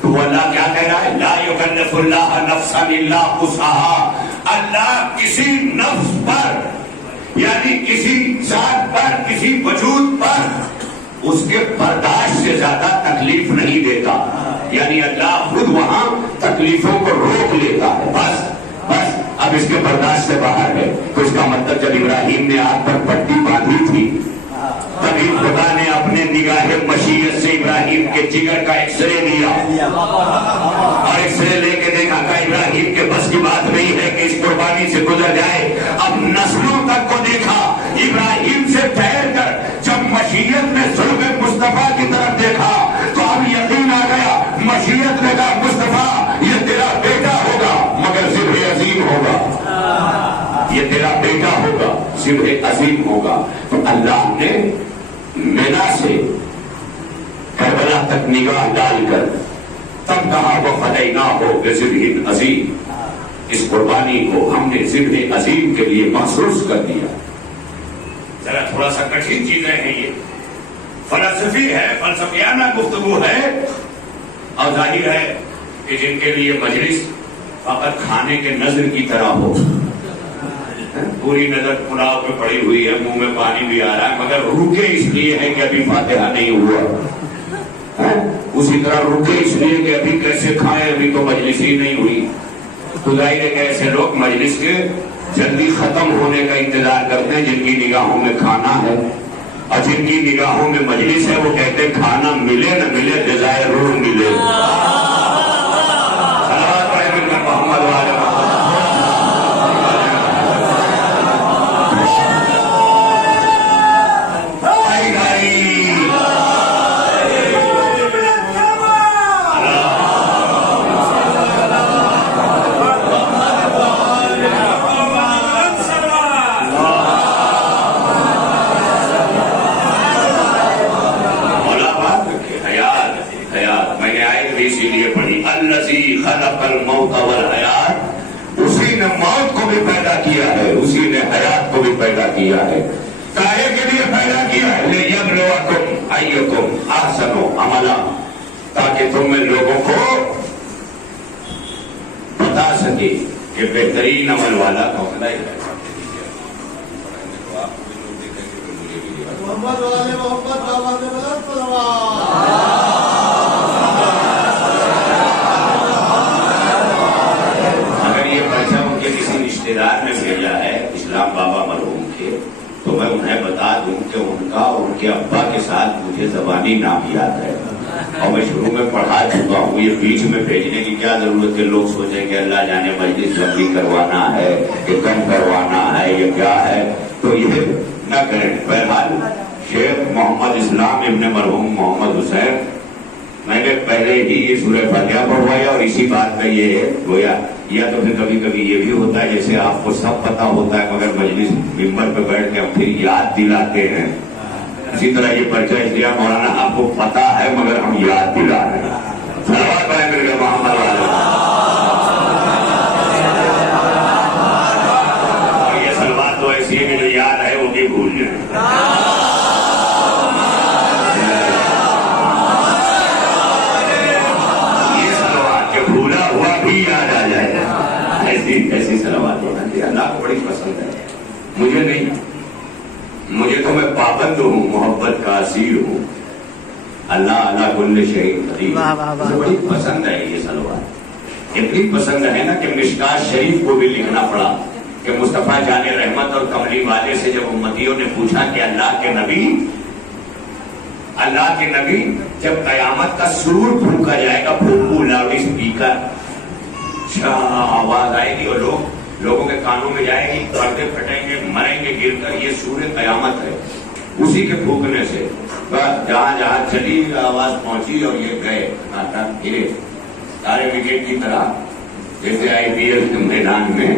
تو وہ اللہ کیا کہہ رہا ہے؟ لا یکلف اللہ نفسا الا وسعها، اللہ کسی نفس پر، یعنی کسی ذات پر، کسی وجود پر اس کے برداشت سے زیادہ تکلیف نہیں دیتا، یعنی اللہ خود وہاں تکلیفوں کو روک لیتا ہے، بس اب اس کے برداشت سے باہر ہے۔ تو اس کا مطلب جب ابراہیم نے آگ پر پٹی باندھی تھی تبھی خدا نے اپنے نگاہ مشیت سے ابراہیم کے جگر کا ایکس رے لیا، اور ایکس رے لے کے دیکھا کہ ابراہیم کے بس کی بات نہیں ہے کہ اس قربانی سے گزر جائے۔ اب نسلوں تک کو دیکھا، ابراہیم سے ٹھہر کر جب مشیت نے ظلم مصطفیٰ کی طرف دیکھا تو اب یقین آ گیا، مشیت نے کہا مصطفیٰ یہ تیرا بیٹا ہوگا مگر ذبح عظیم ہوگا، یہ تیرا بیٹا ہوگا، ذبح عظیم ہوگا۔ تو اللہ نے مینا سے کربلا تک نگاہ ڈال کر تب کہا وَفَدَيْنَاهُ بِذِبْحٍ عَظِيمٍ، اس قربانی کو ہم نے ذبح عظیم کے لیے مخصوص کر دیا۔ ذرا تھوڑا سا کٹھن چیزیں ہیں، یہ فلسفی ہے، فلسفیانہ گفتگو ہے، اور ظاہر ہے کہ جن کے لیے مجلس فقط کھانے کے نظر کی طرح ہو، پوری نظر پلاؤ پہ پڑی ہوئی ہے، منہ میں پانی بھی آ رہا ہے، مگر رکے اس لیے ہے کہ ابھی فاتحہ نہیں ہوا، اسی طرح رکے اس لیے کہ ابھی کیسے کھائیں، ابھی تو مجلس ہی نہیں ہوئی۔ تو ظاہر ہے کہ ایسے لوگ مجلس کے جلدی ختم ہونے کا انتظار کرتے ہیں جن کی نگاہوں میں کھانا ہے، اور جن کی نگاہوں میں مجلس ہے وہ کہتے ہیں کھانا ملے نہ ملے جزائے روح ملے۔ خلق الموت والحیات، اسی نے موت کو بھی پیدا کیا ہے، اسی نے حیات کو بھی پیدا کیا ہے۔ کاہے کے لیے پیدا کیا ہے؟ لیبلوکم ایکم احسن عملا، تاکہ تم میں لوگوں کو بتا سکے کہ بہترین عمل والا کون ہے۔ محمد والے محمد آواز بلند صلوات۔ اگر یہ پیسہ ان کے کسی رشتے دار نے بھیجا ہے اسلام بابا مرحوم کے، تو میں انہیں بتا دوں کہ ان کا اور ان کے ابا کے ساتھ مجھے زبانی نام یاد ہے اور میں شروع میں پڑھا چکا ہوں۔ یہ بیچ میں بھیجنے کی کیا ضرورت ہے؟ لوگ سوچیں کہ اللہ جانے مجلس لمبی کروانا ہے کہ کم کروانا ہے یہ کیا ہے، تو یہ نہ کریں۔ بہرحال شیخ محمد اسلام ابن مرحوم محمد حسین، میں نے پہلے ہی یہ سورہ فاتحہ پڑھوایا اور اسی بات میں یہ گویا، یا تو پھر کبھی کبھی یہ بھی ہوتا ہے جیسے آپ کو سب پتا ہوتا ہے مگر مجلس ممبر پہ بیٹھ کے ہم پھر یاد دلاتے ہیں، اسی طرح یہ پرچہ اس لیے مولانا آپ کو پتا ہے مگر ہم یاد دلا رہے ہیں۔ صلوات پڑھیں میرے محمد والے۔ اور یہ صلوات تو ایسی ہے کہ جو یاد ہے وہ بھی بھول جائے۔ یہ صلوات کہ بھولا ہوا بھی یاد آ جائے، ایسی صلوات ہونا چاہیے۔ اللہ کو بڑی پسند ہے، مجھے نہیں، مجھے تو میں پابند ہوں، محبت کا اسیر ہوں۔ اللہ اللہ کل شیء قدیر، مجھے بڑی پسند ہے یہ صلوات، اتنی پسند ہے نا کہ مشکات شریف کو بھی لکھنا پڑا کہ مصطفیٰ جان رحمت اور کملی والے سے جب امتیوں نے پوچھا کہ اللہ کے نبی جب قیامت کا سرور پھونکا جائے گا، پھونکو لاؤڈ اسپیکر، آواز آئے گی اور لوگوں کے کانوں میں جائے گی، پردے پھٹیں گے، مریں گے گر کر، یہ سورہ قیامت ہے، اسی کے پھونکنے سے بس جہاں جہاں چلی آواز پہنچی اور یہ گئے گرے سارے وکٹ کی طرح، جیسے آئی پی ایل کے میدان میں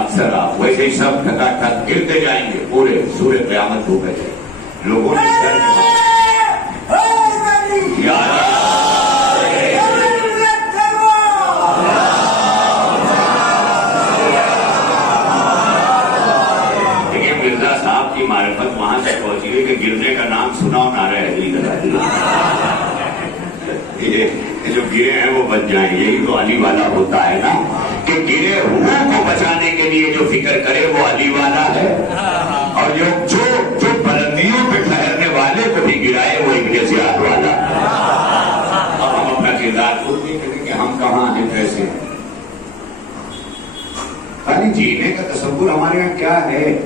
اکثر آپ ویسے ہی سب ٹھکا ٹھک گرتے جائیں گے، پورے سورہ قیامت ہو گئے۔ لوگوں نے معرفت وہاں سے پہنچی ہے کہ گرنے کا نام سنا نعرہ حیدری، یہ جو گرے ہیں وہ بچ جائیں، یہی تو علی والا ہوتا ہے نا، کہ گرے ہوئے کو بچانے کے لیے جو فکر کرے وہ علی والا ہے، اور جو بلندیوں پہ ٹھہرنے والے کو بھی گرائے وہ ابن زیاد والا ہے۔ اب ہم اپنا کردار خود نہیں کریں کہ ہم کہاں ہیں کیسے، خالی جینے کا تصور ہمارے یہاں کیا ہے،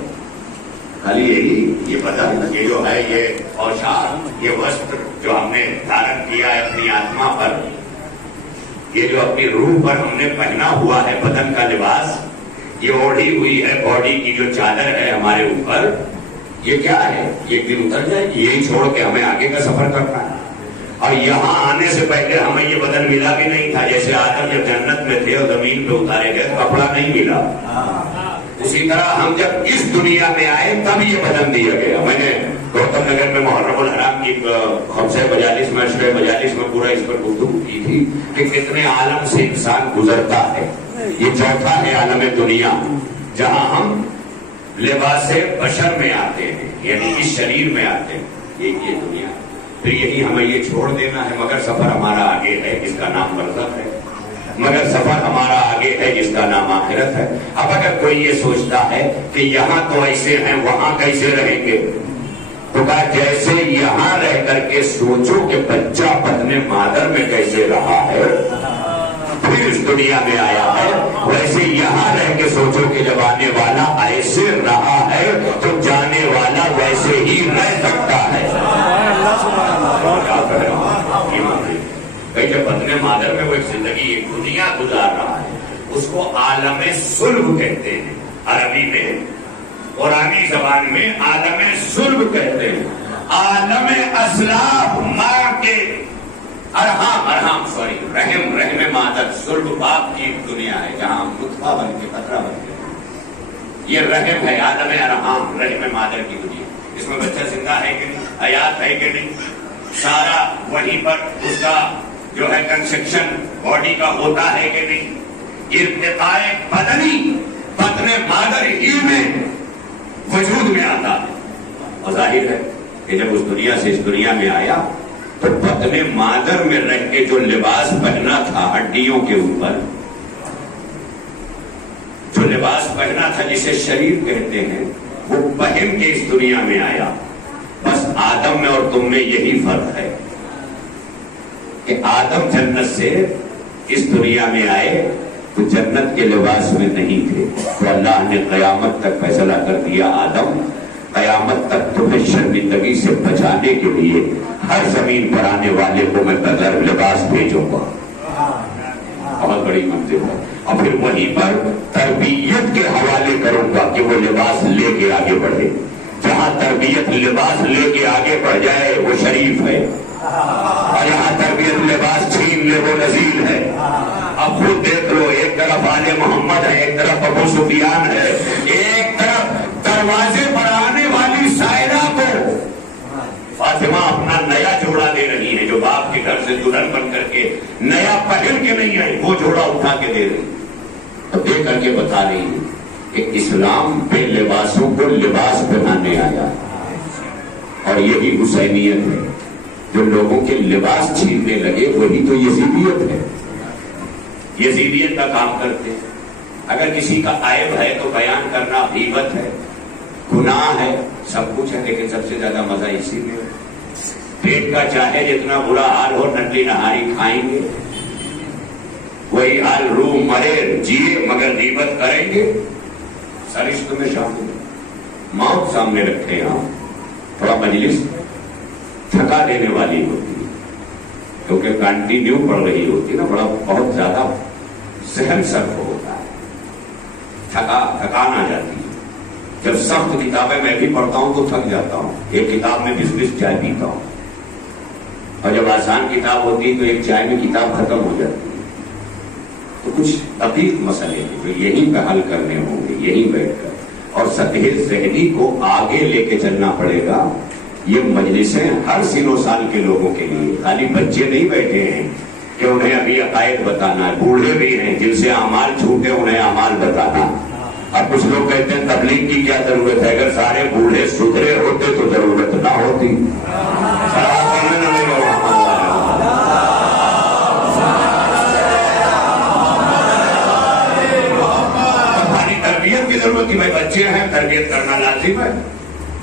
خالی یہی یہ پتا یہ جو ہے یہ اوشار، یہ وسطر جو ہم نے دھارن کیا ہے اپنی آتما پر، یہ جو اپنی روح پر ہم نے پہنا ہوا ہے بدن کا لباس، یہ اوڑھی ہوئی ہے باڈی کی جو چادر ہے ہمارے اوپر، یہ کیا ہے؟ یہ ایک دن اتر جائے گی، یہی چھوڑ کے ہمیں آگے کا سفر کرنا ہے۔ اور یہاں آنے سے پہلے ہمیں یہ بدن ملا بھی نہیں تھا، جیسے آدم جب جنت میں تھے اور زمین پہ اتارے گئے تو کپڑا نہیں ملا، اسی طرح ہم جب اس دنیا میں آئے تب یہ بدن دیا گیا۔ میں نے گوتم نگر میں محرم الحرام کی 542 میں 42 میں پورا اس پر گفتگو کی تھی کہ کتنے عالم سے انسان گزرتا ہے، یہ چوتھا ہے عالم دنیا جہاں ہم لباس بشر میں آتے ہیں، یعنی اس شریر میں آتے ہیں، یہ دنیا، پھر یہی ہمیں یہ چھوڑ دینا ہے، مگر سفر ہمارا آگے ہے جس کا نام برزخ ہے، مگر سفر ہمارا آگے ہے جس کا نام آخرت ہے۔ اب اگر کوئی یہ سوچتا ہے کہ یہاں تو ایسے ہیں وہاں کیسے رہیں گے، تو کہا جیسے یہاں رہ کر کے سوچو کہ بچہ بدن مادر میں کیسے رہا ہے پھر اس دنیا میں آیا ہے، ویسے یہاں رہ کے سوچو کہ جب آنے والا ایسے رہا ہے تو جانے والا ویسے ہی رہ سکتا ہے۔ جب بدن مادر میں وہ ایک زندگی ایک دنیا گزار رہا ہے، اس کو عالم صلب کہتے ہیں، عربی میں قرآنی زبان میں عالم صلب کہتے ہیں، عالم اسلاف ماں کے رحم مادر، صلب باپ کی دنیا ہے جہاں نطفہ بن کے قطرہ بن کے، یہ رحم ہے، عالم ارحام رحم مادر کی دنیا، اس میں بچہ زندہ ہے کہ نہیں، حیات ہے کہ نہیں، سارا وہیں پر اس کا جو ہے کنسٹرکشن باڈی کا ہوتا ہے کہ نہیں، ارتقاء بدنی بدن مادر ہی میں وجود میں آتا ہے، اور ظاہر ہے کہ جب اس دنیا سے اس دنیا میں آیا تو بطن مادر میں رہ کے جو لباس پہنا تھا ہڈیوں کے اوپر، جو لباس پہنا تھا جسے شریر کہتے ہیں، وہ پہن کے اس دنیا میں آیا. بس آدم میں اور تم میں یہی فرق ہے کہ آدم جنت سے اس دنیا میں آئے تو جنت کے لباس میں نہیں تھے. تو اللہ نے قیامت تک فیصلہ کر دیا، آدم قیامت تک تمہیں شرمندگی سے بچانے کے لیے ہر زمین پر آنے والے کو میں بغیر لباس بھیجوں گا. بہت بڑی منزل ہے. اور پھر وہیں پر تربیت کے حوالے کروں گا کہ وہ لباس لے کے آگے بڑھے. جہاں تربیت لباس لے کے آگے بڑھ جائے وہ شریف ہے، اور جہاں تربیت لباس چھین لے وہ نذیر ہے. اب خود دیکھ لو، ایک طرف آل محمد ہے، ایک طرف ابو سفیان ہے، ایک طرف دروازے پر آنے والی سائرہ کو فاطمہ اپنا نیا جوڑا دے رہی ہے، جو باپ کے گھر سے دلہن بن کر کے نیا پہن کے نہیں آئی، وہ جوڑا اٹھا کے دے رہی، تو دے کر کے بتا رہی ہے کہ اسلام بے لباسوں کو لباس بنانے آیا. اور یہی حسینیت ہے. جو لوگوں کے لباس چھیننے لگے وہی تو یزیدیت ہے. یزیدیت کا کام کرتے ہیں. اگر کسی کا عیب ہے تو بیان کرنا غیبت ہے، گناہ ہے، سب کچھ ہے، لیکن سب سے زیادہ مزہ اسی میں ہے. پیٹ کا چاہے جتنا برا حال ہو، ننڈی نہاری کھائیں گے، وہی حال روح مرے جیے مگر غیبت کریں گے. سرشت میں شامل موت سامنے رکھے. ہاں تھوڑا مجلس تھکا دینے والی ہوتی ہے کیونکہ کنٹینیو پڑھ رہی ہوتی ہے نا، بڑا بہت زیادہ ذہن صرف ہوتا ہے، تھکان آ جاتی ہے. جب سخت کتابیں میں بھی پڑھتا ہوں تو تھک جاتا ہوں. ایک کتاب میں 20 چائے پیتا ہوں، اور جب آسان کتاب ہوتی ہے تو ایک چائے میں کتاب ختم ہو جاتی ہے. تو کچھ دقیق مسئلے ہیں جو یہیں پہ حل کرنے ہوں گے، یہیں بیٹھ کر. اور سطح ذہنی کو آگے لے کے چلنا پڑے گا. یہ مجلسیں ہر سن و سال کے لوگوں کے لیے، خالی بچے نہیں بیٹھے ہیں کہ انہیں ابھی عقائد بتانا ہے، بوڑھے بھی ہیں جن سے اعمال چھوٹے انہیں اعمال بتانا. اب کچھ لوگ کہتے ہیں تبلیغ کی کیا ضرورت ہے، اگر سارے بوڑھے سدھرے ہوتے تو ضرورت نہ ہوتی. تربیت کی ضرورت کی، بھائی بچے ہیں تربیت کرنا لازم ہے،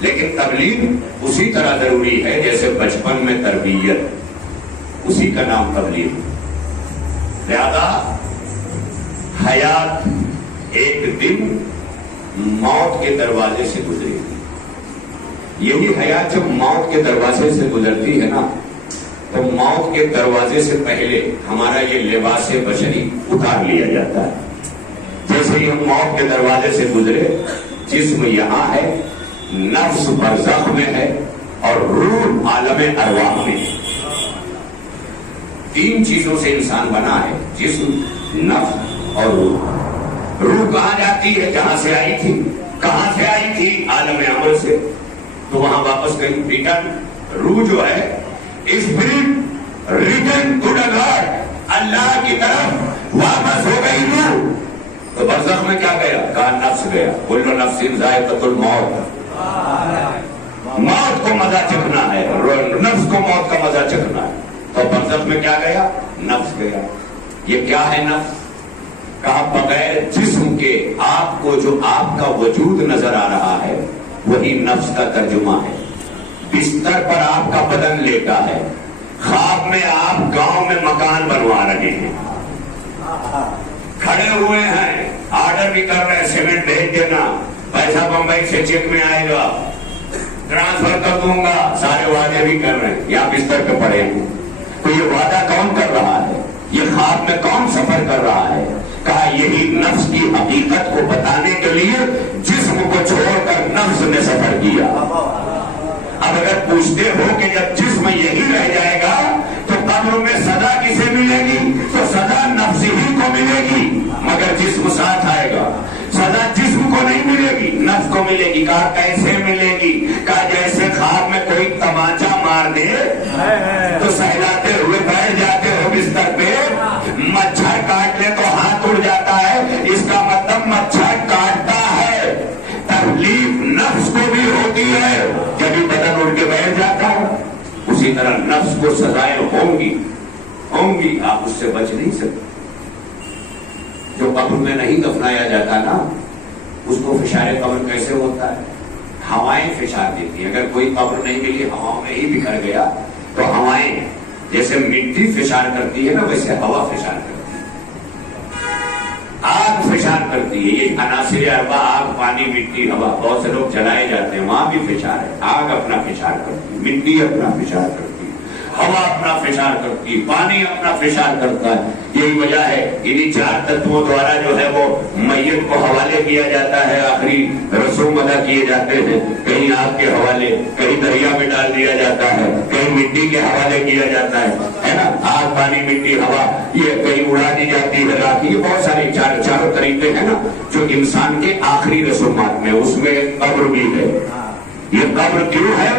لیکن تبلیغ اسی طرح ضروری ہے جیسے بچپن میں تربیت، اسی کا نام تبلیغ. لہذا حیات ایک دن موت کے دروازے سے گزرے گی. یہی حیات جب موت کے دروازے سے گزرتی ہے نا، تو موت کے دروازے سے پہلے ہمارا یہ لباس بشری اتار لیا جاتا ہے. جیسے ہی ہم موت کے دروازے سے گزرے، جسم یہاں ہے، نفس برزخ میں ہے، اور روح عالم ارواح میں ہے. 3 چیزوں سے انسان بنا ہے، جسم، نفس اور روح. روح کہاں جاتی ہے؟ جہاں سے آئی تھی. کہاں سے آئی تھی؟ عالم عمل سے، تو وہاں واپس گئی. ریٹرن. روح جو ہے spirit return to the God, اللہ کی طرف واپس ہو گئی روح. تو برزخ میں کیا گیا؟ کہا نفس گیا. کل نفس ذائقۃ الموت، موت کو مزہ چکھنا ہے، نفس کو موت کا مزہ چکھنا ہے. تو برزخ میں کیا گیا؟ نفس گیا. یہ کیا ہے نفس؟ کہا بغیر جسم کے آپ کو جو آپ کا وجود نظر آ رہا ہے وہی نفس کا ترجمہ ہے. بستر پر آپ کا بدن لیٹا ہے، خواب میں آپ گاؤں میں مکان بنوا رہے ہیں، کھڑے ہوئے ہیں، آرڈر بھی کر رہے ہیں سیمنٹ بھیج دینا، پیسہ بمبئی سے چیک میں آئے گا، ٹرانسفر کر دوں گا، سارے وعدے بھی کر رہے ہیں. یہاں بستر پہ پڑے ہیں. تو یہ وعدہ کون کر رہا ہے؟ یہ خواب میں کون سفر کر رہا ہے؟ کہا یہی نفس کی حقیقت کو بتانے کے لیے جسم کو چھوڑ کر نفس نے سفر کیا. اب اگر پوچھتے ہو کہ جب جسم یہی رہ جائے گا تو قبر میں سزا کسے ملے گی؟ تو سزا نفس ہی کو ملے گی، مگر جسم ساتھ آئے گا. سزا جسم کو نہیں ملے گی، نفس کو ملے گی. کہا کیسے ملے گی؟ کہا جیسے خواب میں کوئی تماچا مار دے تو سہلاتے ہوئے بیٹھ جاتے ہو بستر پہ، مچھر کاٹ لے تو ہاتھ اڑ جاتا ہے، اس کا مطلب مچھر کاٹتا ہے. تکلیف نفس کو بھی ہوتی ہے جب طرح نفس کو سزائیں ہوں گی، آپ اس سے بچ نہیں سکتے۔ جو قبر میں نہیں دفنایا جاتا نا، اس کو فشار قبر کیسے ہوتا ہے؟ ہوائیں فشار دیتی ہیں۔ اگر کوئی قبر نہیں ملی، ہواؤں میں ہی بکھر گیا تو ہوائیں جیسے مٹی فشار کرتی ہے نا، ویسے ہوا فشار کرتی ہے، آگ فشار کرتی ہے۔ یہ عناصر اربع، آگ، پانی، مٹی، ہوا، بہت سے لوگ جلائے جاتے ہیں، وہاں بھی فشار ہے۔ آگ اپنا فشار کرتی ہے، مٹی اپنا فشار کرتی ہے، ہوا اپنا فشار کرتی ہے، پانی اپنا فشار کرتا ہے۔ یہی وجہ ہے انہی چار تتووں دوارا جو ہے وہ میت کو حوالے کیا جاتا ہے، آخری رسوم ادا کیے جاتے ہیں۔ کہیں آگ کے حوالے، کہیں دریا میں ڈال دیا جاتا ہے، کہیں مٹی کے حوالے کیا جاتا ہے نا۔ آگ، پانی، مٹی، ہوا، یہ کہیں اڑا دی جاتی ہے راکھ۔ یہ بہت سارے چاروں طریقے ہیں نا جو انسان کے آخری رسومات میں، اس میں قبر بھی ہے۔ یہ قبر کیوں ہے؟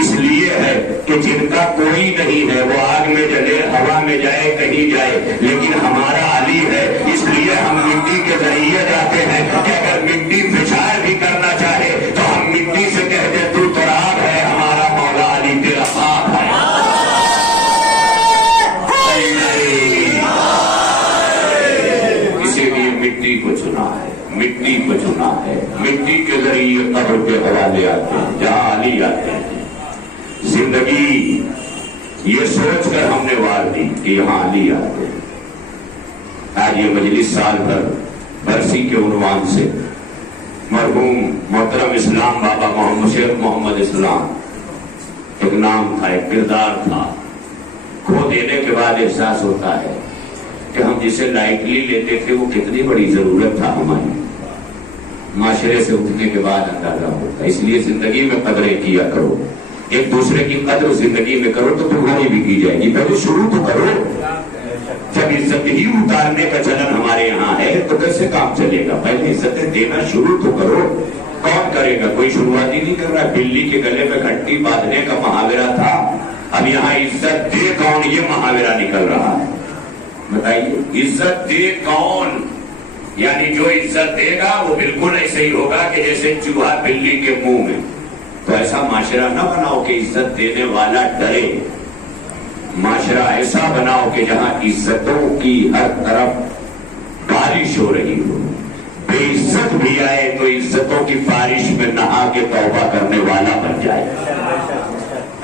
اس لیے ہے کہ جن کا کوئی نہیں ہے وہ آگ میں جلے، ہوا میں جائے، کہیں جائے، لیکن ہمارا علی ہے، اس لیے ہم مٹی کے ذریعے جاتے ہیں کہ اگر مٹی فشار بھی کرنا چاہے تو ہم مٹی سے کہہ دیں تو تراب ہے، ہمارا مولا علی تیرا خاک ہے۔ اسی لیے مٹی کو چنا ہے، مٹی کو چنا ہے، مٹی کے ذریعے قبر کے حوالے آتے ہیں جہاں علی آتے ہیں۔ زندگی یہ سوچ کر ہم نے وار دی کہ یہاں علی آتے ہیں۔ آج یہ مجلس سال بھر برسی کے عنوان سے مرحوم محترم اسلام بابا محمد شیخ محمد اسلام، ایک نام تھا، ایک کردار تھا، کھو دینے کے بعد احساس ہوتا ہے کہ ہم جسے لائٹلی لیتے تھے وہ کتنی بڑی ضرورت تھا ہماری۔ معاشرے سے اٹھنے کے بعد اندازہ ہوتا ہے۔ اس لیے زندگی میں قدریں کیا کرو، ایک دوسرے کی قدر زندگی میں کرو تو تمہاری بھی کی جائے گی۔ پہلے شروع تو کرو۔ جب عزت ہی اتارنے کا چلن ہمارے یہاں ہے تو کیسے کام چلے گا؟ پہلے عزتیں دینا شروع تو کرو۔ کون کرے گا؟ کوئی شروعات ہی نہیں کر رہا۔ بلی کے گلے میں گھنٹی باندھنے کا محاورہ تھا، اب یہاں عزت دے کون، یہ محاورہ نکل رہا ہے۔ بتائیے عزت دے کون؟ یعنی جو عزت دے گا وہ بالکل ایسے ہی ہوگا کہ جیسے چوہا بلی کے منہ میں۔ تو ایسا معاشرہ نہ بناؤ کہ عزت دینے والا ڈرے، معاشرہ ایسا بناؤ کہ جہاں عزتوں کی ہر طرف بارش ہو رہی ہو، بے عزت بھی آئے تو عزتوں کی بارش میں نہا کے توبہ کرنے والا بن جائے،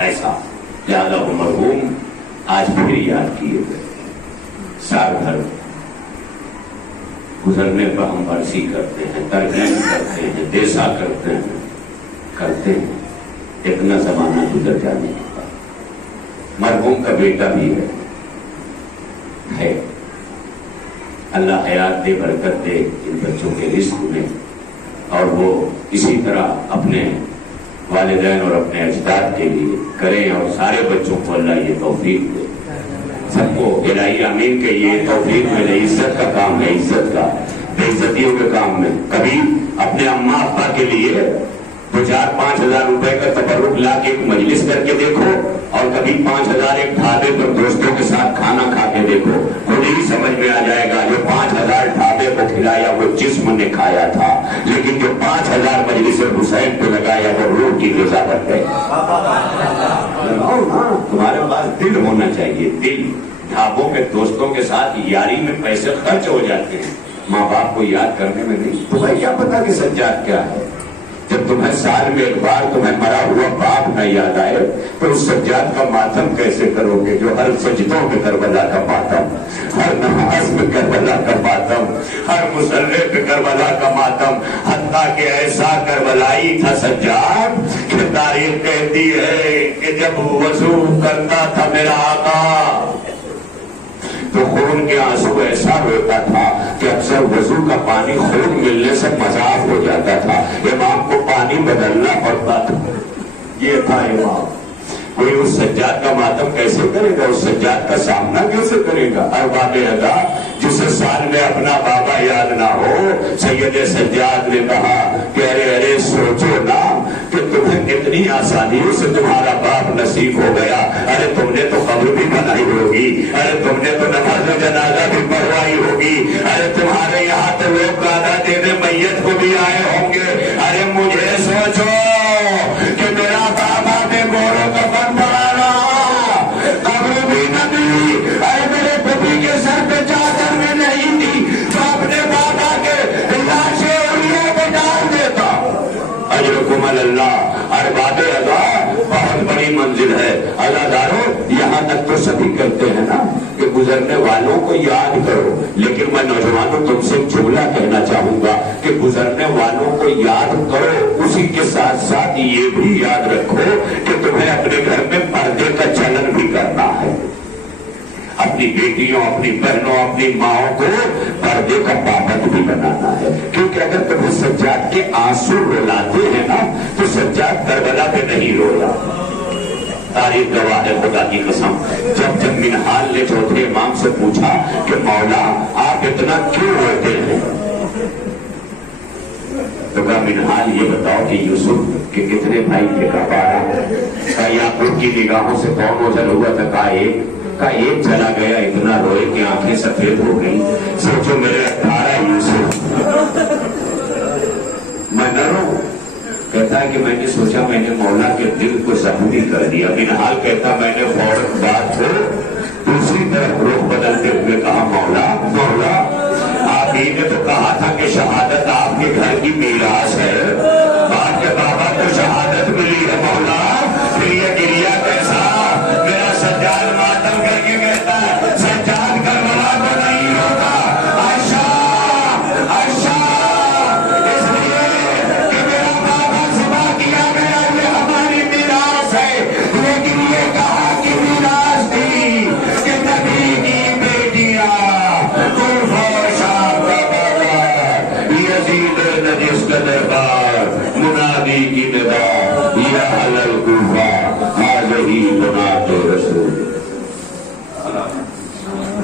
ایسا۔ لہذا وہ مرحوم آج پھر یاد کیے گئے۔ سال بھر گزرنے پر ہم برسی کرتے ہیں، ترغیب کرتے ہیں، دیسا کرتے ہیں، اتنا زمانہ گزر جانے کے بعد مرحوم کا بیٹا بھی ہے۔ اللہ حیات دے، برکت دے ان بچوں کے رزق میں، اور وہ اسی طرح اپنے والدین اور اپنے اجداد کے لیے کریں، اور سارے بچوں کو اللہ یہ توفیق دے، سب کو الہی آمین کہ یہ توفیق ملے۔ عزت کا کام ہے، عزت کا، بے عزتیوں کے کام میں کبھی اپنے اماں ابا کے لیے 2-4-5 ہزار روپے کا تبرک لا کے ایک مجلس کر کے دیکھو، اور کبھی 5 ہزار ایک ڈھابے پر دوستوں کے ساتھ کھانا کھا کے دیکھو، خود ہی سمجھ میں آ جائے گا۔ جو 5 ہزار ڈھابے کو کھلایا وہ جسم نے کھایا تھا، لیکن جو 5 ہزار مجلس حسین پہ لگایا وہ روح کی غذا بن گئی۔ تمہارے پاس دل ہونا چاہیے، دل۔ ڈھابوں کے دوستوں کے ساتھ یاری میں پیسے خرچ ہو جاتے ہیں، ماں باپ کو یاد کرنے میں نہیں۔ تمہیں کیا پتا کہ سجاد کیا ہے؟ جب تمہیں سال میں ایک بار تمہیں مرا ہوا باپ نہ یاد آئے تو اس سجاد کا ماتم کیسے کرو گے جو ہر سجدوں میں کربلا کا ماتم، ہر نماز میں کربلا کا ماتم، ہر مصلے پہ کربلا کا ماتم، حتیٰ کہ ایسا کربلائی تھا سجاد کہ تاریخ کہتی ہے کہ جب وضو کرتا تھا میرا آقا تو خون کے آنسو ایسا روتا تھا کہ اکثر وضو کا پانی خون ملنے سے مذاق ہو جاتا تھا، امام کو پانی بدلنا پڑتا تھا۔ یہ تھا امام۔ کوئی اس سجاد کا ماتم کیسے کرے گا؟ اس سجاد کا سامنا کیسے کرے گا؟ ارباب ادا جسے سال میں اپنا بابا یاد نہ ہو، سید سجاد نے کہا کہ ارے ارے سوچو نا کہ تمہیں کتنی آسانیوں سے تمہارا باپ نصیب ہو گیا۔ ارے تم نے تو قبر بھی بنائی ہوگی، ارے تم نے تو نماز جنازہ بھی پڑھوائی ہوگی، ارے تمہارے یہاں تو لوگ گانا دینے میت کو بھی آئے ہوں گے۔ ارے مجھے سوچو کہ میرا بابا نے گورو کفن پڑھانا، مولا ارباب ادا بہت بڑی منزل ہے. عزادارو یہاں تک تو سبھی کہتے ہیں نا کہ گزرنے والوں کو یاد کرو، لیکن میں نوجوانوں تم سے جملہ کہنا چاہوں گا کہ گزرنے والوں کو یاد کرو، اسی کے ساتھ ساتھ یہ بھی یاد رکھو کہ تمہیں اپنے گھر میں پردے کا چلن بھی کرنا ہے. اپنی بیٹیوں، اپنی بہنوں، اپنی ماؤں کو پردے کا پابند بھی بنانا ہے، کیونکہ اگر تمہیں سجاد کے آنسو رلاتے ہیں نا تو سجاد کربلا پہ نہیں رویا. تاریخ گواہ ہے خدا کی قسم. جب منہال نے چوتھے امام سے پوچھا کہ مولا آپ اتنا کیوں روتے ہیں، تو کہا منہال یہ بتاؤ کہ یوسف کے کتنے بھائی تھے؟ کا 12. کہا یعقوب کی نگاہوں سے کون اوجھل ہوا تھا؟ کہا ایک چلا گیا، اتنا روئے کہ آنکھیں سفید ہو گئی. سوچو میرے 18 یوسف، میں نہ رو. کہتا ہے کہ میں نے سوچا میں نے مولا کے دل کو زخمی کر دیا. منہال کہتا میں نے فوراً بات کو دوسری طرف رخ بدلتے ہوئے کہا مولا آپ ہی نے تو کہا تھا کہ شہادت آپ کے گھر کی میراث ہے، آپ کے بابا کو شہادت ملی ہے مولا، پھر یہ گریا کیسا؟ میرا سجاد ماتم کر کے کہتا ہے